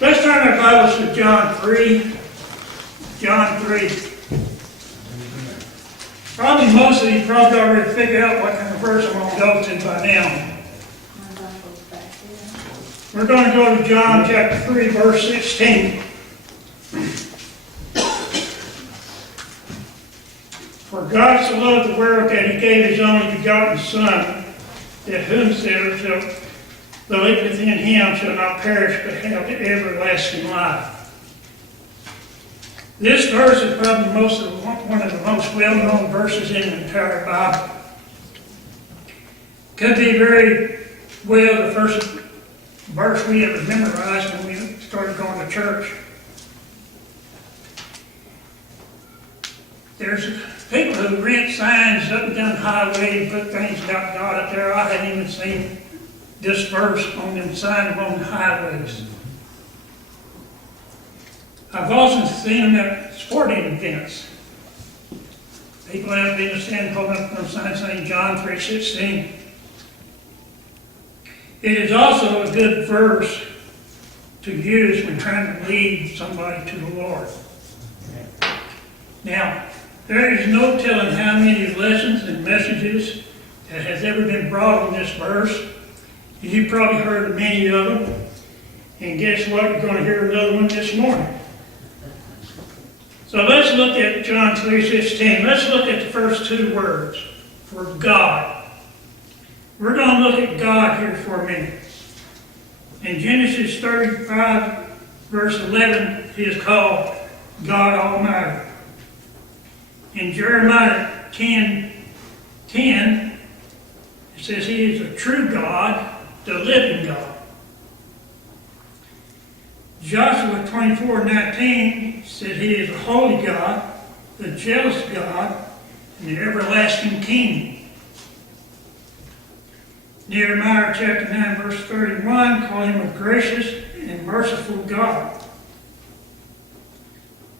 Let's turn our Bibles to John 3. John 3. Probably most of you probably already figured out what kind of verse I'm going to go to by now. We're going to go to John chapter 3, verse 16. For God so loved the world that he gave his only begotten Son, that whomsoever shall believeth in him shall not perish but have everlasting life. This verse is probably one of the most well-known verses in the entire Bible. Could be very well the first verse we ever memorized when we started going to church. There's people who rent signs up and down the highway and put things about God up there. I hadn't even seen this verse on them signs on the highways. I've also seen them at sporting events. People have been standing holding up those signs saying John 3:16. It is also a good verse to use when trying to lead somebody to the Lord. Now, there is no telling how many lessons and messages that has ever been brought on this verse. You've probably heard of many of them. And guess what? You're going to hear another one this morning. So let's look at John 3:16. Let's look at the first two words, for God. We're going to look at God here for a minute. In Genesis 35, verse 11, he is called God Almighty. In Jeremiah 10:10, it says he is a true God, the living God. Joshua 24:19 says he is a holy God, the jealous God, and the everlasting King. Nehemiah chapter 9, verse 31, call him a gracious and merciful God.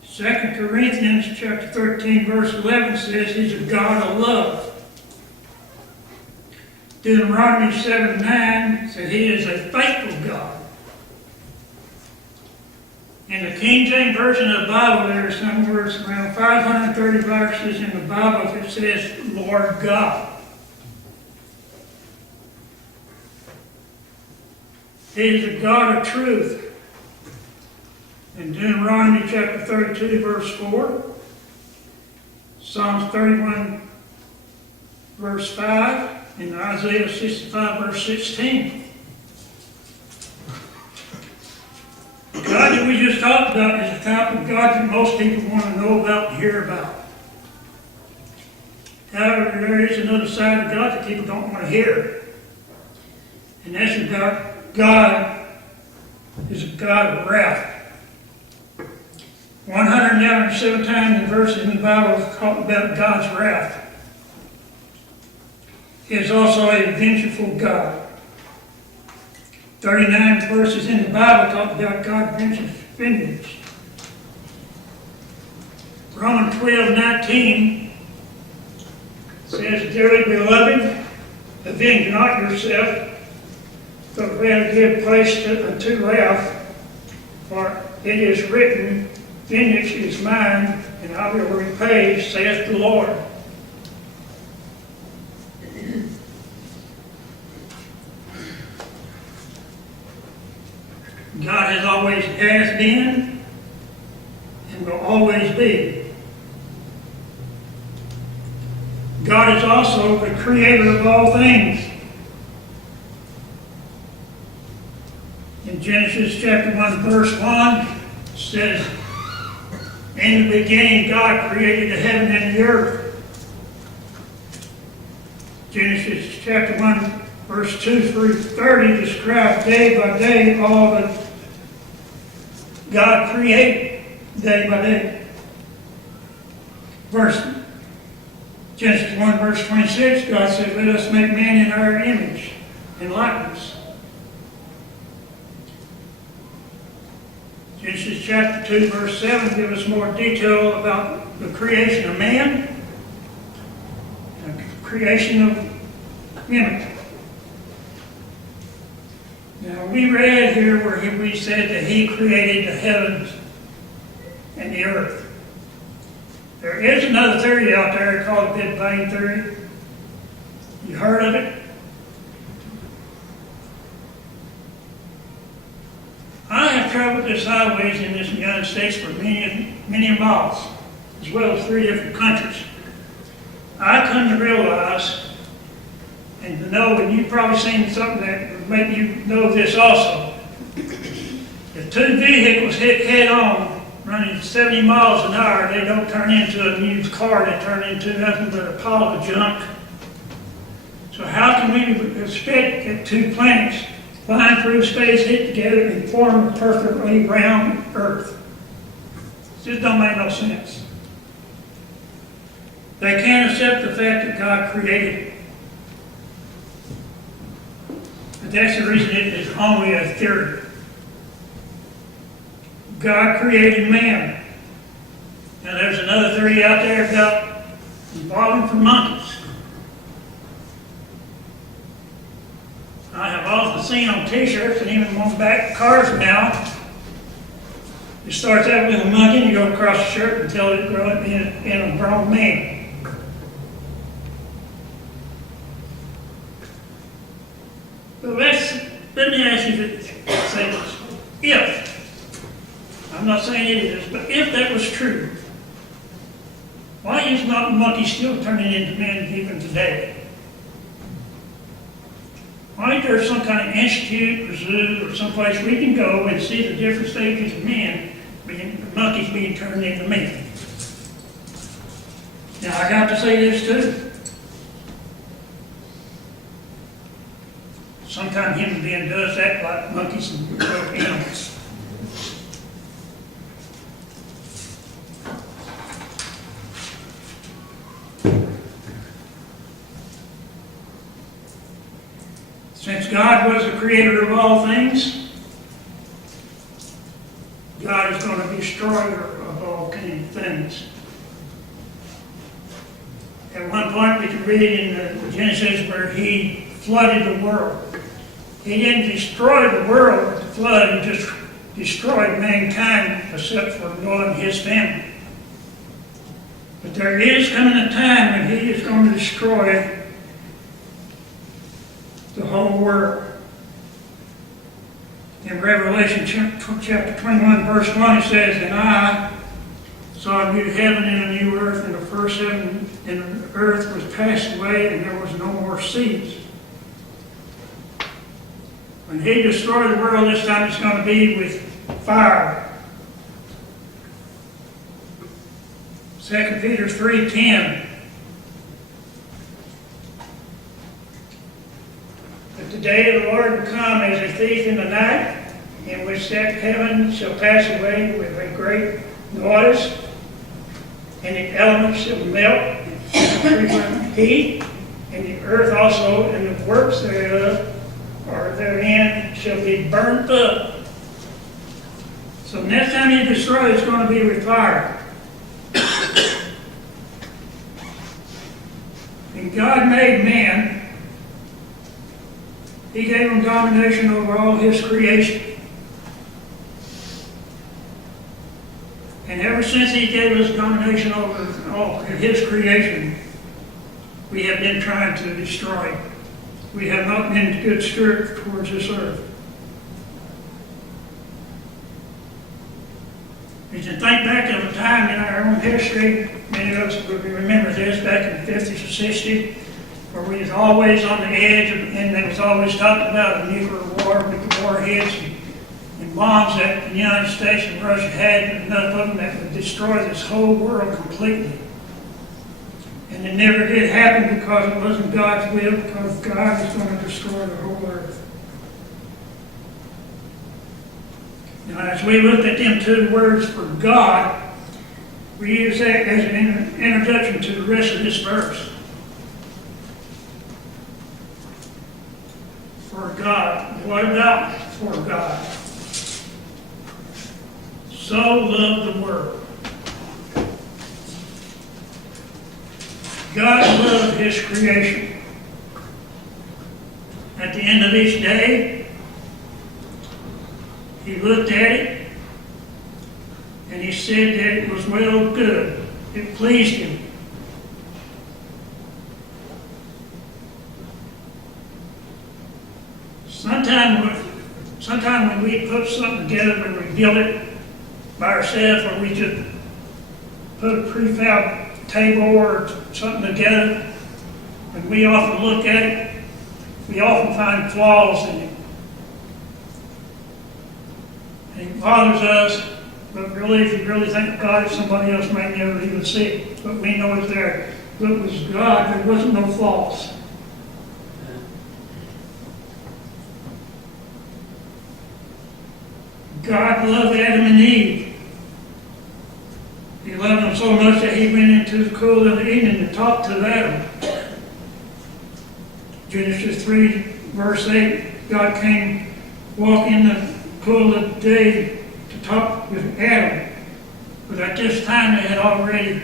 2 Corinthians chapter 13, verse 11 says he's a God of love. Deuteronomy 7:9 says he is a faithful God. In the King James Version of the Bible, there are some words, around 530 verses in the Bible that says Lord God. He is a God of truth. In Deuteronomy chapter 32, verse 4, Psalms 31, verse 5, and Isaiah 65, verse 16. The God that we just talked about is the type of God that most people want to know about and hear about. However, there is another side of God that people don't want to hear. And that's about God is a God of wrath. 197 times in verses in the Bible talk about God's wrath. He is also a vengeful God. 39 verses in the Bible talk about God's vengeance. Romans 12:19 says, dearly beloved, avenge not yourself, but rather give place unto wrath, for it is written, vengeance is mine, and I will repay, saith the Lord. God has always has been and will always be. God is also the creator of all things. In Genesis chapter 1, verse 1, it says, in the beginning God created the heaven and the earth. Genesis chapter 1, verse 2 through 30 describes day by day all that God created, day by day. Genesis 1, verse 26, God said, let us make man in our image and likeness. Genesis chapter 2, verse 7 gives us more detail about the creation of man and the creation of women. Now, we read here where we said that he created the heavens and the earth. There is another theory out there called the Big Bang Theory. You heard of it? I have traveled this highways in this United States for many miles, as well as 3 different countries. I come to realize and to know, and you've probably seen something that would make you know this also. If 2 vehicles hit head on, running 70 miles an hour, they don't turn into a used car, they turn into nothing but a pile of junk. So how can we expect that 2 planets flying through space hit together and form a perfectly round Earth? It just don't make no sense. They can't accept the fact that God created it. But that's the reason it is only a theory. God created man. Now there's another theory out there about evolving from monkeys. I have often seen on t-shirts and even on back cars now, it starts out with a monkey and you go across the shirt until it grows in a grown man. But let me ask you this. If, I'm not saying it is, but if that was true, why is not monkey still turning into men even today? Why ain't there some kind of institute or zoo or someplace we can go and see the different stages of monkeys being turned into men? Now I got to say this too. Sometimes human being does act like monkeys and animals. Since God was the creator of all things, God is going to be destroyer of all things. At one point we can read in Genesis where he flooded the world. He didn't destroy the world with the flood, he just destroyed mankind except for Noah and his family. But there is coming a time when he is going to destroy the whole world. In Revelation chapter 21, verse 1, it says, "And I saw a new heaven and a new earth, and the first heaven and the earth was passed away, and there was no more seas." When he destroys the world, this time it's going to be with fire. 2 Peter 3:10. "But the day of the Lord will come as a thief in the night, in which that heaven shall pass away with a great noise, and the elements shall melt with heat, and the earth also and the works thereof or therein shall be burnt up." So next time he destroys, it's going to be with fire. And God made man. He gave him domination over all his creation. And ever since he gave us domination over all his creation, we have been trying to destroy it. We have not been good stewards towards this earth. You can think back of a time in our own history, many of us would remember this, back in the 50s or 60s, where we was always on the edge, and there was always talking about a nuclear war with the warheads and bombs that the United States and Russia had, enough of them that would destroy this whole world completely. And it never did happen because it wasn't God's will, because God was going to destroy the whole earth. Now, as we look at them 2 words for God, we use that as an introduction to the rest of this verse. For God. What about for God? So loved the world. God loved his creation. At the end of each day, he He looked at it, and he said that it was well good. It pleased him. Sometimes when we put something together, when we build it by ourselves, or we just put a prefab table or something together, and we often look at it, we often find flaws in it. And it bothers us, but really, if you really think about it, somebody else might never even see it. But we know it's there. But it was God, there wasn't no flaws. God loved Adam and Eve. He loved them so much that he went into the cool of the evening to talk to Adam. Genesis 3, verse 8, God came walk in the cool of the day to talk with Adam. But at this time they had already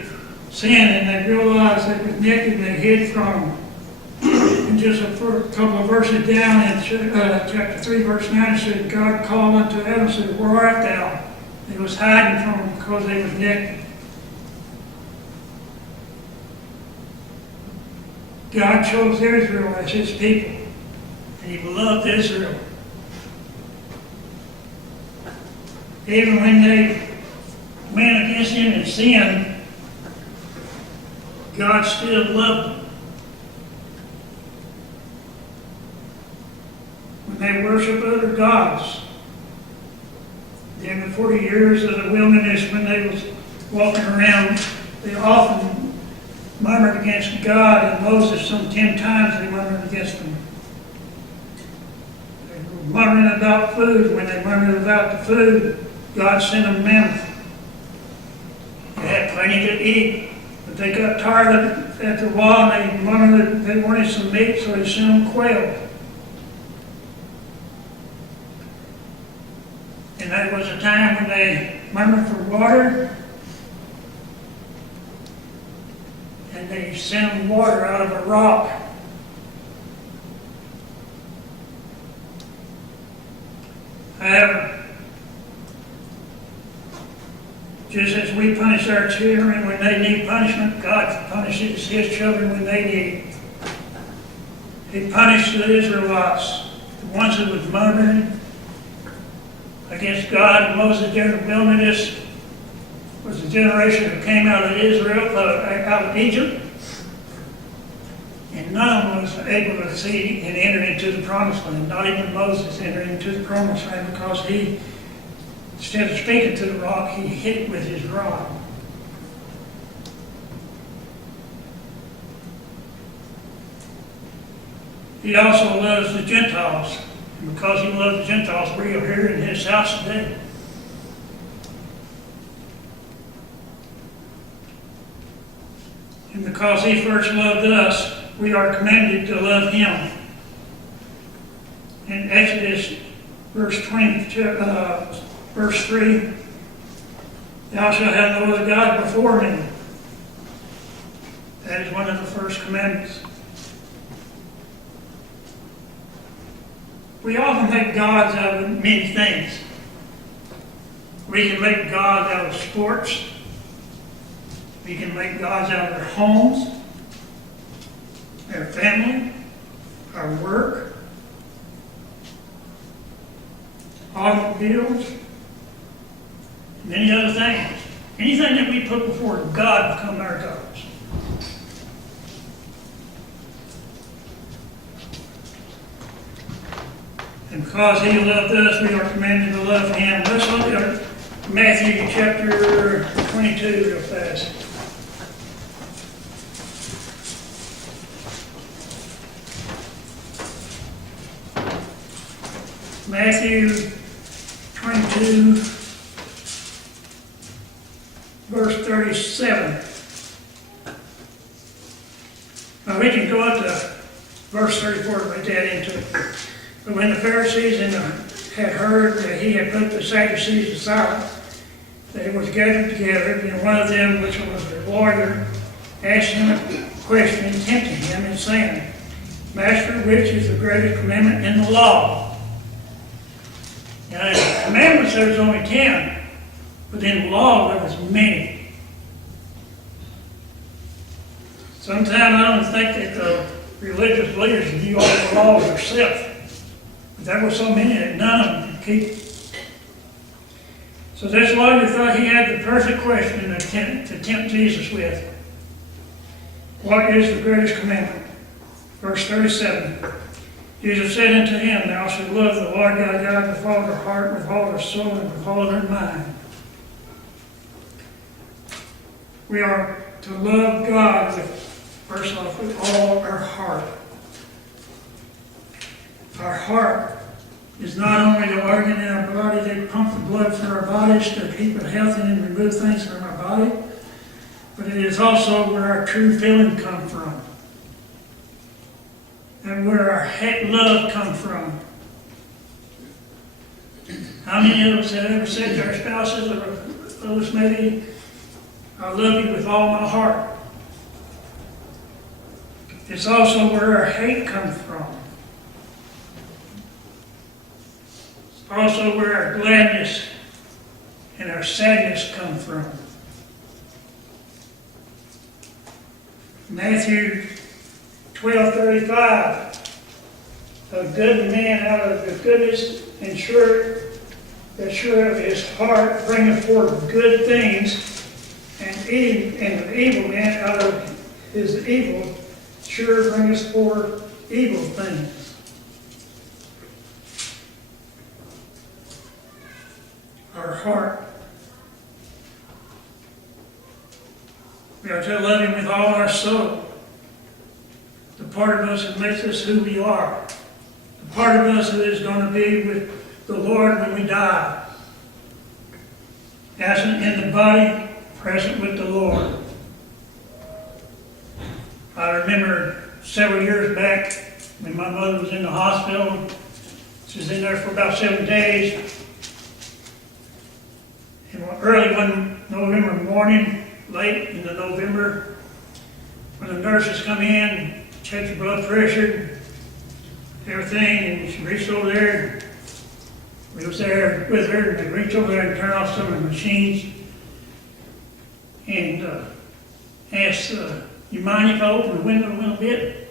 sinned, and they realized they were naked and they hid from him. And just a couple of verses down in chapter 3, verse 9, it said, God called unto Adam and said, Where art thou? He was hiding from them because they was naked. God chose Israel as his people, and he loved Israel. Even when they went against him and sinned, God still loved them. When they worship other gods, during the 40 years of the wilderness when they was walking around, they often murmured against God, and Moses some 10 times they murmured against him. They were murmuring about food. When they murmured about the food, God sent them manna. They had plenty to eat, but they got tired of it after a while, and they murmured they wanted some meat, so they sent them quail. And there was a time when they murmured for water, and they sent them water out of a rock. However, just as we punish our children when they need punishment, God punishes his children when they need it. He punished the Israelites, the ones who was murmuring against God. And Moses during the wilderness was the generation that came out of Israel, out of Egypt. And none of them was able to see and enter into the promised land. Not even Moses entered into the promised land because he, instead of speaking to the rock, he hit it with his rod. He also loves the Gentiles. And because he loves the Gentiles, we are here in his house today. And because he first loved us, we are commanded to love him. In Exodus verse 3, Thou shalt have no other God before me. That is one of the first commandments. We often make gods out of many things. We can make gods out of sports. We can make gods out of their homes, their family, our work, automobiles, many other things. Anything that we put before God become our gods. And because he loved us, we are commanded to love him. Let's look at Matthew chapter 22 real fast. Matthew 22, verse 37. Now we can go up to verse 34 to put that into it. But when the Pharisees had heard that he had put the Sadducees aside, they was gathered together, and one of them, which was a lawyer, asked him a question, tempting him, and saying, Master, which is the greatest commandment in the law? Now, in the commandments, there's only 10, but in the law, there was many. Sometimes I don't think that the religious leaders view all the laws themselves. But there were so many that none of them could keep. So this lawyer thought he had the perfect question to tempt Jesus with. What is the greatest commandment? Verse 37. Jesus said unto him, Thou shalt love the Lord thy God with all their heart, with all their soul, and with all their mind. We are to love God first off with all our heart. Our heart is not only the organ in our body that pumps the blood through our bodies to keep it healthy and remove things from our body, but it is also where our true feeling comes from. And where our love comes from. How many of us have ever said to our spouses or those maybe, I love you with all my heart? It's also where our hate comes from. It's also where our gladness and our sadness come from. Matthew 12:35. A good man out of the goodness and sure of his heart bringeth forth good things, and an evil man out of his evil sure bringeth forth evil things. Our heart. We are to love him with all our soul. The part of us that makes us who we are. The part of us that is going to be with the Lord when we die. Absent in the body, present with the Lord. I remember several years back when my mother was in the hospital. She was in there for about 7 days. And early one November morning, late in the November, when the nurses come in, check your blood pressure, everything, and she reached over there. We was there with her, and they reached over there and turned off some of the machines, and asked, you mind if I open the window a little bit?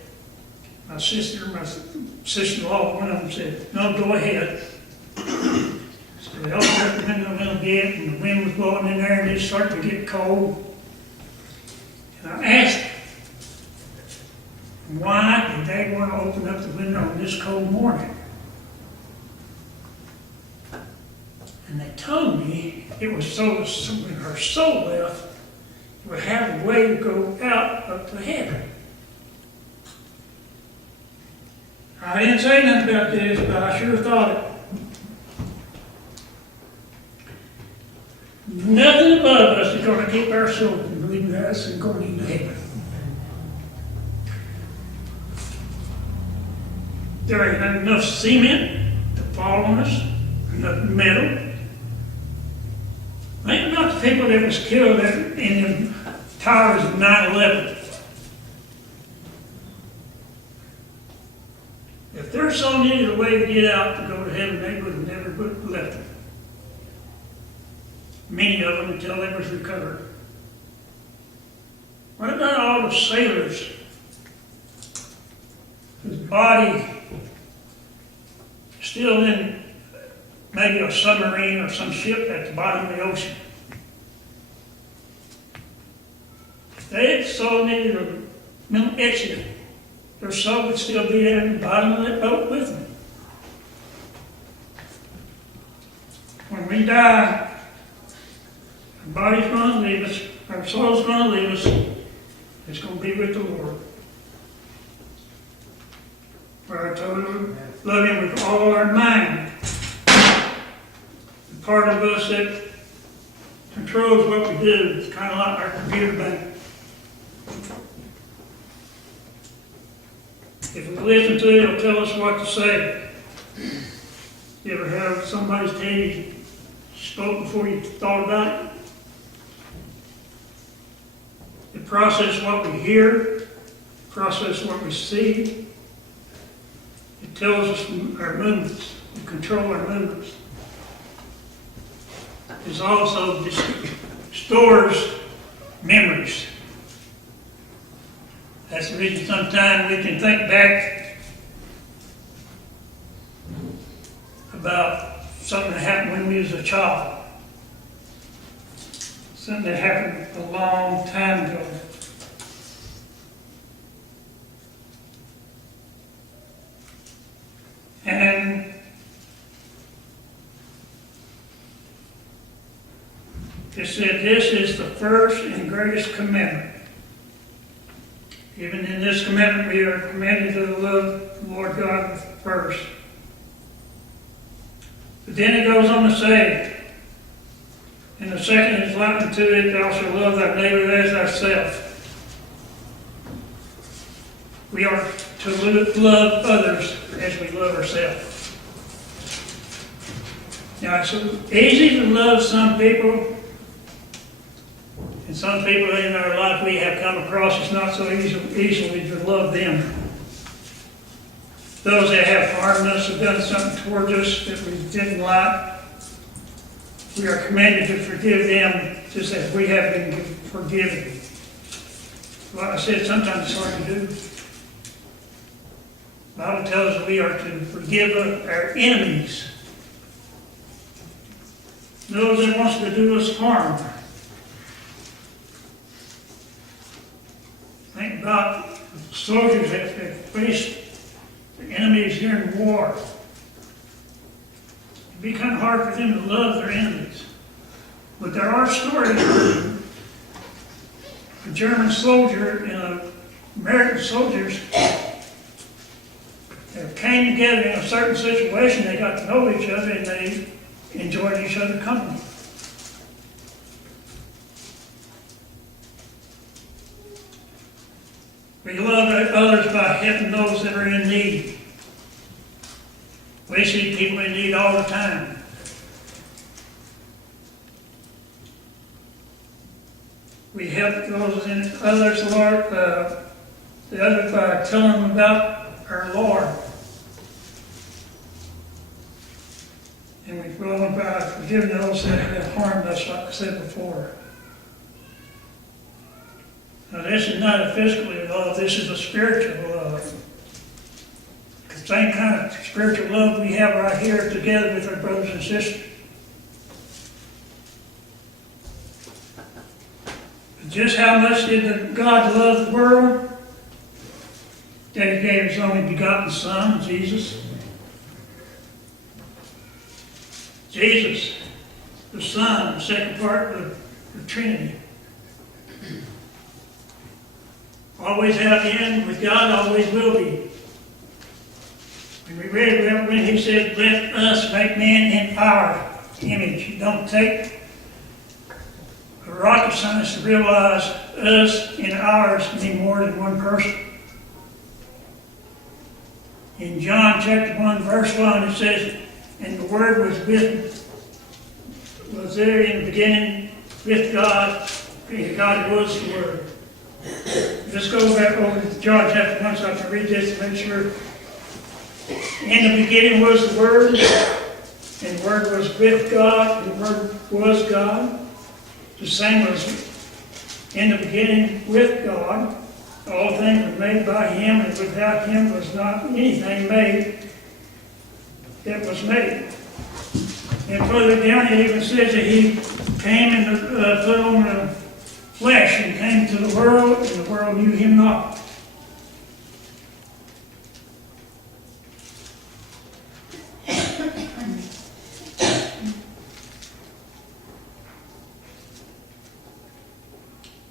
My sister-in-law, one of them said, no, go ahead. So they opened up the window a little bit, and the wind was blowing in there, and it started to get cold. And I asked, why did they want to open up the window on this cold morning? And they told me it was so when her soul left, it would have a way to go out up to heaven. I didn't say nothing about this, but I sure thought it. Nothing above us is going to keep our soul from leaving us and going into heaven. There ain't enough cement to fall on us, enough metal. Think about the people that was killed in the towers of 9/11. If their soul needed a way to get out to go to heaven, they would have never left it. Many of them until they was recovered. What about all the sailors whose body still in maybe a submarine or some ship at the bottom of the ocean? If they so needed a little exit, their soul would still be there at the bottom of that boat with them. When we die, our body's going to leave us, our soul's going to leave us, it's going to be with the Lord. We're to love him with all our mind. The part of us that controls what we do is kind of like our computer bank. If we listen to it, it'll tell us what to say. You ever have somebody tell you spoke before you thought about it? It processes what we hear, processes what we see. It tells us our movements, we control our movements. is also stores memories. That's the reason sometimes we can think back about something that happened when we was a child. Something that happened a long time ago. And it said, this is the first and greatest commandment. Even in this commandment, we are commanded to love the Lord God first. But then it goes on to say, and the second is like unto it, thou shalt love thy neighbor as thyself. We are to love others as we love ourselves. Now, it's easy to love some people, and some people in our life we have come across, it's not so easily to love them. Those that have harmed us, have done something towards us that we didn't like, we are commanded to forgive them just as we have been forgiven. Like I said, sometimes it's hard to do. The Bible tells us we are to forgive our enemies, those that wants to do us harm. Think about soldiers that faced the enemies during war. It'd be kind of hard for them to love their enemies. But there are stories where a German soldier and American soldiers that came together in a certain situation, they got to know each other and they enjoyed each other's company. We love others by helping those that are in need. We see people in need all the time. We help those in others, Lord, the others by telling them about our Lord. And we love them by forgiving those that have harmed us, like I said before. Now, this is not a physical love, this is a spiritual love. The same kind of spiritual love we have right here together with our brothers and sisters. Just how much did God love the world? That He gave His only begotten Son, Jesus. Jesus, the Son, the second part of the Trinity. Always have been with God, always will be. When we read when He said, let us make man in our image. You don't take a rocket science to realize us and ours mean more than one person. In John chapter 1, verse 1, it says, and the Word was there in the beginning with God, and God was the Word. Just go back over to John chapter 1 so I can read this to make sure. In the beginning was the Word, and the Word was with God, and the Word was God. The same was in the beginning with God. All things were made by Him, and without Him was not anything made that was made. And further down it even says that He came and put on the flesh and came to the world, and the world knew Him not.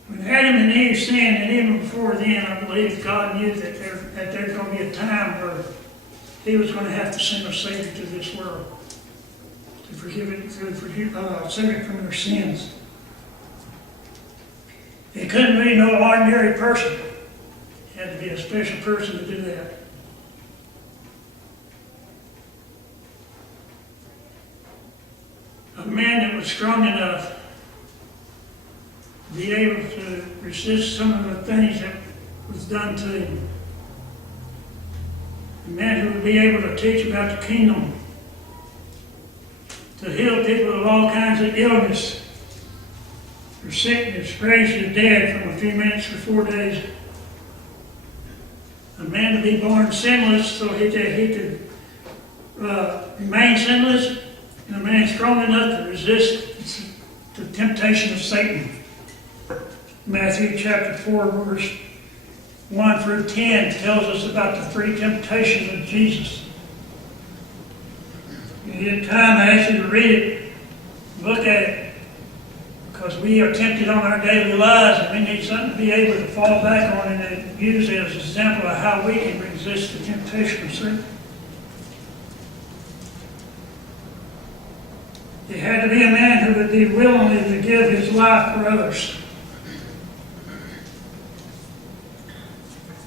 When Adam and Eve sinned, and even before then, I believe God knew that there's going to be a time where He was going to have to send a Savior to this world to save it from their sins. It couldn't be no ordinary person. It had to be a special person to do that. A man that was strong enough to be able to resist some of the things that was done to him. A man who would be able to teach about the kingdom to heal people of all kinds of illness, or sickness, raise the dead from a few minutes to 4 days. A man to be born sinless so he could remain sinless, and a man strong enough to resist the temptation of Satan. Matthew chapter 4, verse 1 through 10 tells us about the 3 temptations of Jesus. If you get time, I ask you to read it, look at it, because we are tempted on our daily lives, and we need something to be able to fall back on and use it as an example of how we can resist the temptation of Satan. It had to be a man who would be willing to give his life for others.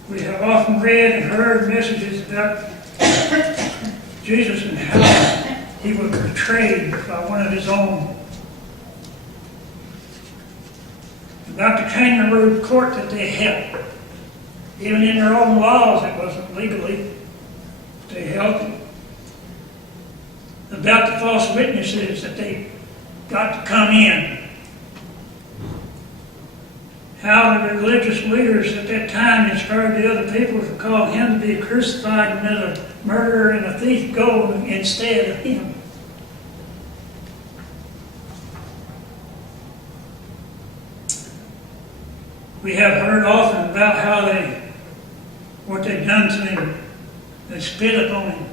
We have often read and heard messages about Jesus and how he was betrayed by one of his own. About the kangaroo court that they held. Even in their own laws, it wasn't legally. They held it. About the false witnesses that they got to come in. How the religious leaders at that time inspired the other people to call him to be crucified and let a murderer and a thief go instead of him. We have heard often about how what they've done to him. They spit upon him.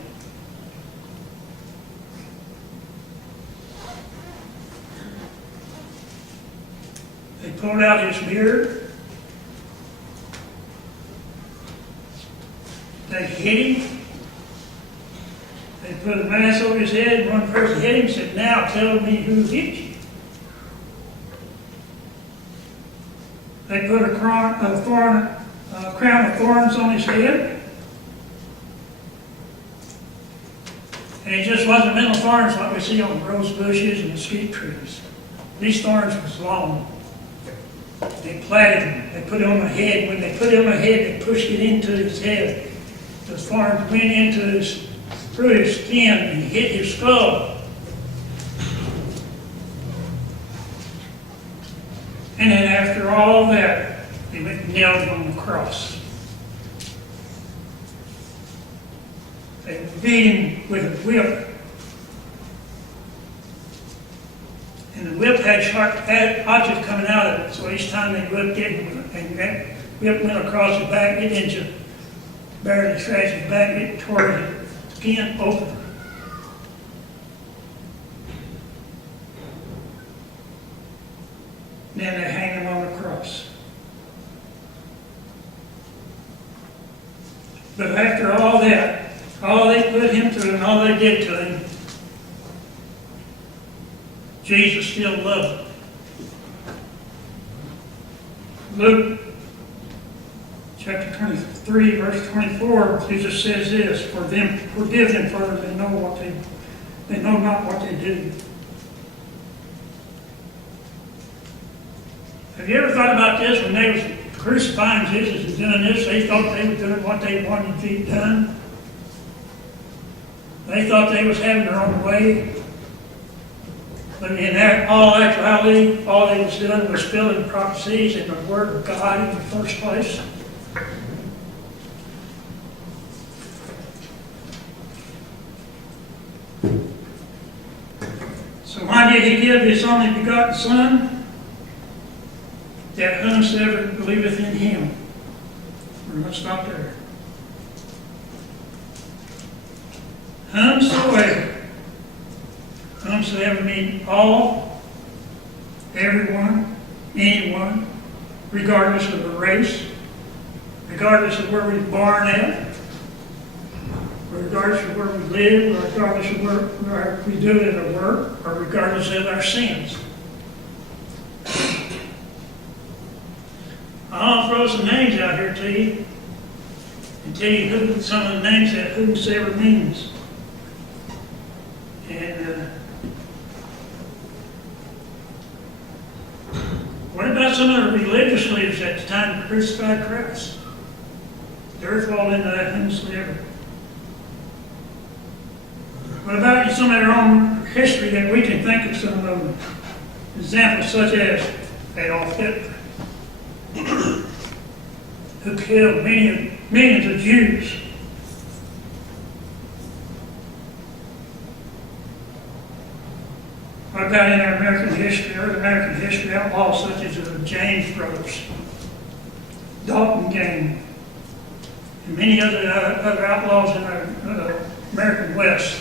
They pulled out his beard. They hit him. They put a mask over his head. One person hit him and said, "Now tell me who hit you." They put a crown of thorns on his head. And it just wasn't metal thorns like we see on rose bushes and mesquite trees. These thorns was long. They plaited him. They put it on the head. When they put it on the head, they pushed it into his head. The thorns went through his skin and hit his skull. And then after all that, they went and nailed him on the cross. They beat him with a whip. And the whip had sharp objects coming out of it, so each time they whipped it, and that whip went across his back, it didn't just barely scratch his back, it tore his skin open. Then they hang him on the cross. But after all that, all they put him through and all they did to him, Jesus still loved him. Luke chapter 23, verse 24, Jesus says this, forgive them, for they know not what they do. Have you ever thought about this? When they was crucifying Jesus and doing this, they thought they were doing what they wanted to be done. They thought they was having their own way. But in all actuality, all they was doing was filling prophecies in the Word of God in the first place. So why did he give his only begotten Son? That whomsoever believeth in him. We're going to stop there. Whomsoever. Whomsoever means all, everyone, anyone, regardless of the race, regardless of where we're born at, regardless of where we live, regardless of where we do it at work, or regardless of our sins. I'll throw some names out here to you and tell you who some of the names that whomsoever means. And what about some of the religious leaders at the time of crucified Christ? They're fall into that whomsoever. What about in some of our own history that we can think of some of them? Examples such as Adolf Hitler, who killed millions of Jews. What about in our American history, or American history outlaws such as the James brothers, Dalton gang, and many other outlaws in our American West?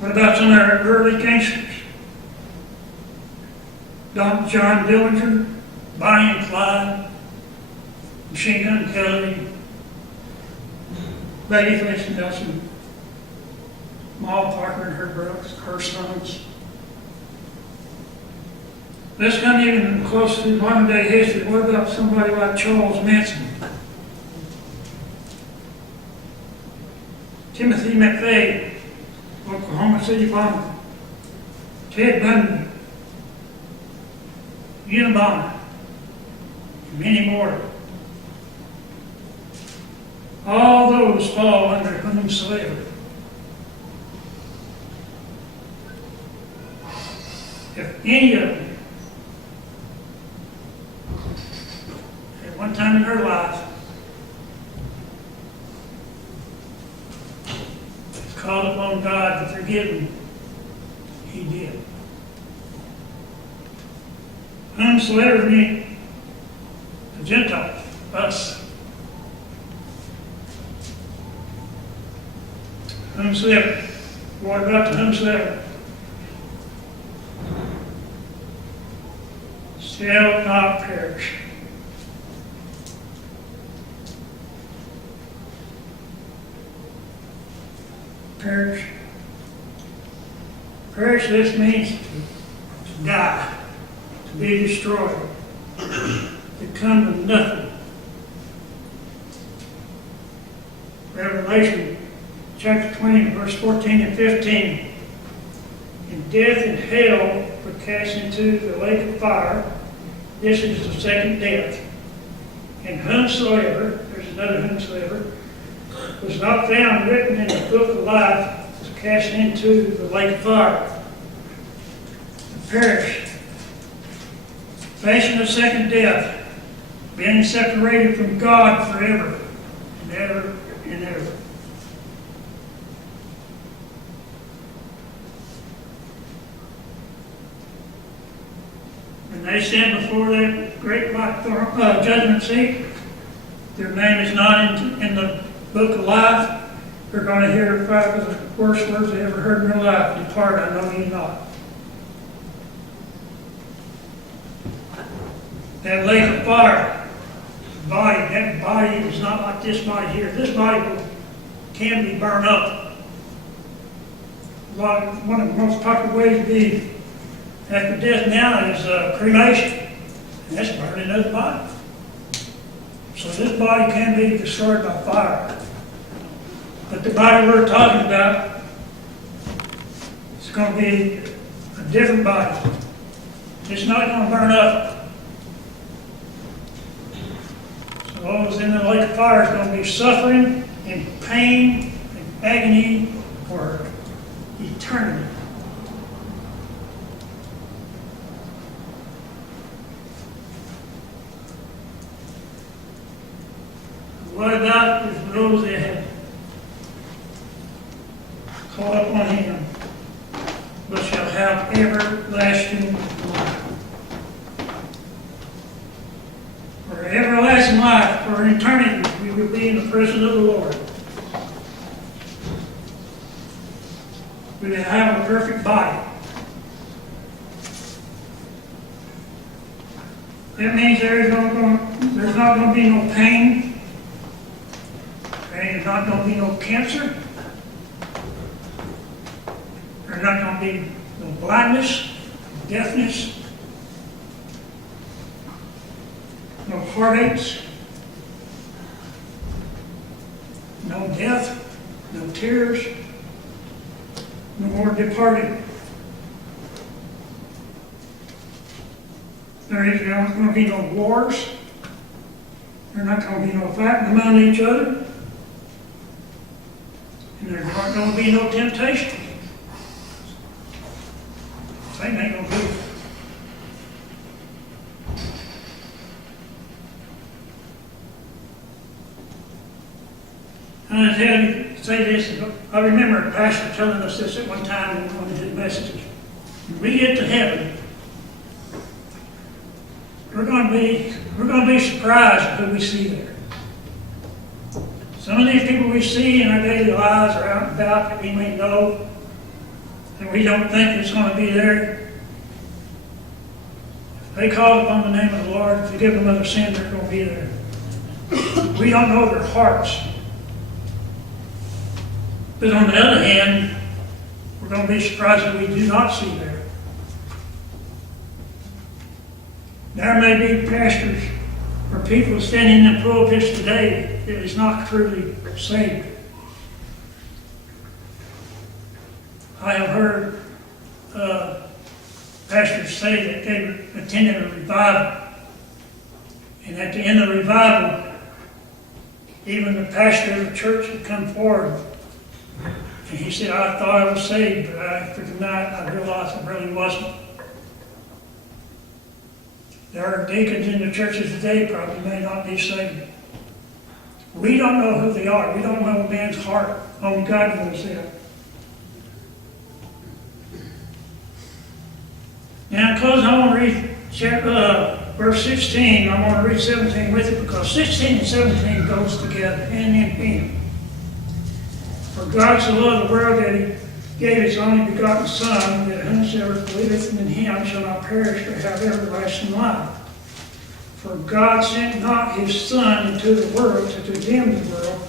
What about some of our early gangsters? John Dillinger, Bonnie and Clyde, Machine Gun Kelly, Babyface Nelson, Maul Parker and her sons. Let's come even close to modern day history. What about somebody like Charles Manson? Timothy McVeigh, Oklahoma City bomber. Ted Bundy, Unabomber, and many more. All those fall under whomsoever. If any of them, at one time in their life, called upon God to forgive them, He did. Whomsoever means the Gentiles, us. Whomsoever. What about the whomsoever? Shall not perish. Perish. Perish, this means to die, to be destroyed, to come to nothing. Revelation chapter 20, verse 14 and 15. And death and hell were cast into the lake of fire. This is the second death. And whomsoever, there's another whomsoever, was not found written in the book of life was cast into the lake of fire to perish. Facing the second death, being separated from God forever and ever and ever. When they stand before that great white judgment seat, their name is not in the book of life. They're going to hear five of the worst words they ever heard in their life. Depart, I know you not. That lake of fire, that body is not like this body here. This body can be burned up. One of the most popular ways to be after death now is cremation. And that's burning another body. So this body can be destroyed by fire. But the body we're talking about is going to be a different body. It's not going to burn up. So those in the lake of fire is going to be suffering and pain and agony for eternity. What about those that have called upon Him, but shall have everlasting life? For everlasting life, for eternity, we will be in the presence of the Lord. We will have a perfect body. That means there's not going to be no pain. There's not going to be no cancer. There's not going to be no blindness, deafness, no heartaches, no death, no tears, no more departing. There is not going to be no wars. There's not going to be no fighting among each other. there aren't going to be no temptation. Satan ain't going to do it. I'm going to say this. I remember a pastor telling us this at one time in one of his messages. When we get to heaven, we're going to be surprised at who we see there. Some of these people we see in our daily lives are out and about that we may know, and we don't think it's going to be there. If they call upon the name of the Lord, forgive them of their sin, they're going to be there. We don't know their hearts. But on the other hand, we're going to be surprised that we do not see there. There may be pastors or people standing in the pulpits today that is not truly saved. I have heard pastors say that they attended a revival, and at the end of the revival, even the pastor of the church would come forward, and he said, "I thought I was saved, but after tonight I realized I really wasn't." There are deacons in the churches today probably may not be saved. We don't know who they are. We don't know a man's heart. Only God knows that. Now, in closing, I want to read verse 16. I want to read 17 with it because 16 and 17 goes together, hand in hand. For God so loved the world that he gave his only begotten Son, that whosoever believeth in him shall not perish but have everlasting life. For God sent not his Son into the world to condemn the world,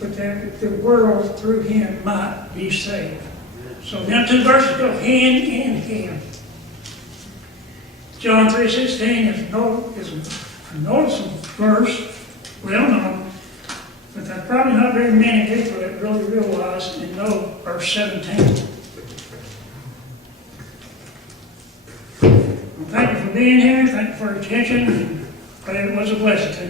but that the world through him might be saved. So them two verses go hand in hand. John 3:16 is a noticeable verse, well known, but there are probably not very many people that really realize and know verse 17. Thank you for being here. Thank you for your attention. And pray it was a blessing to you.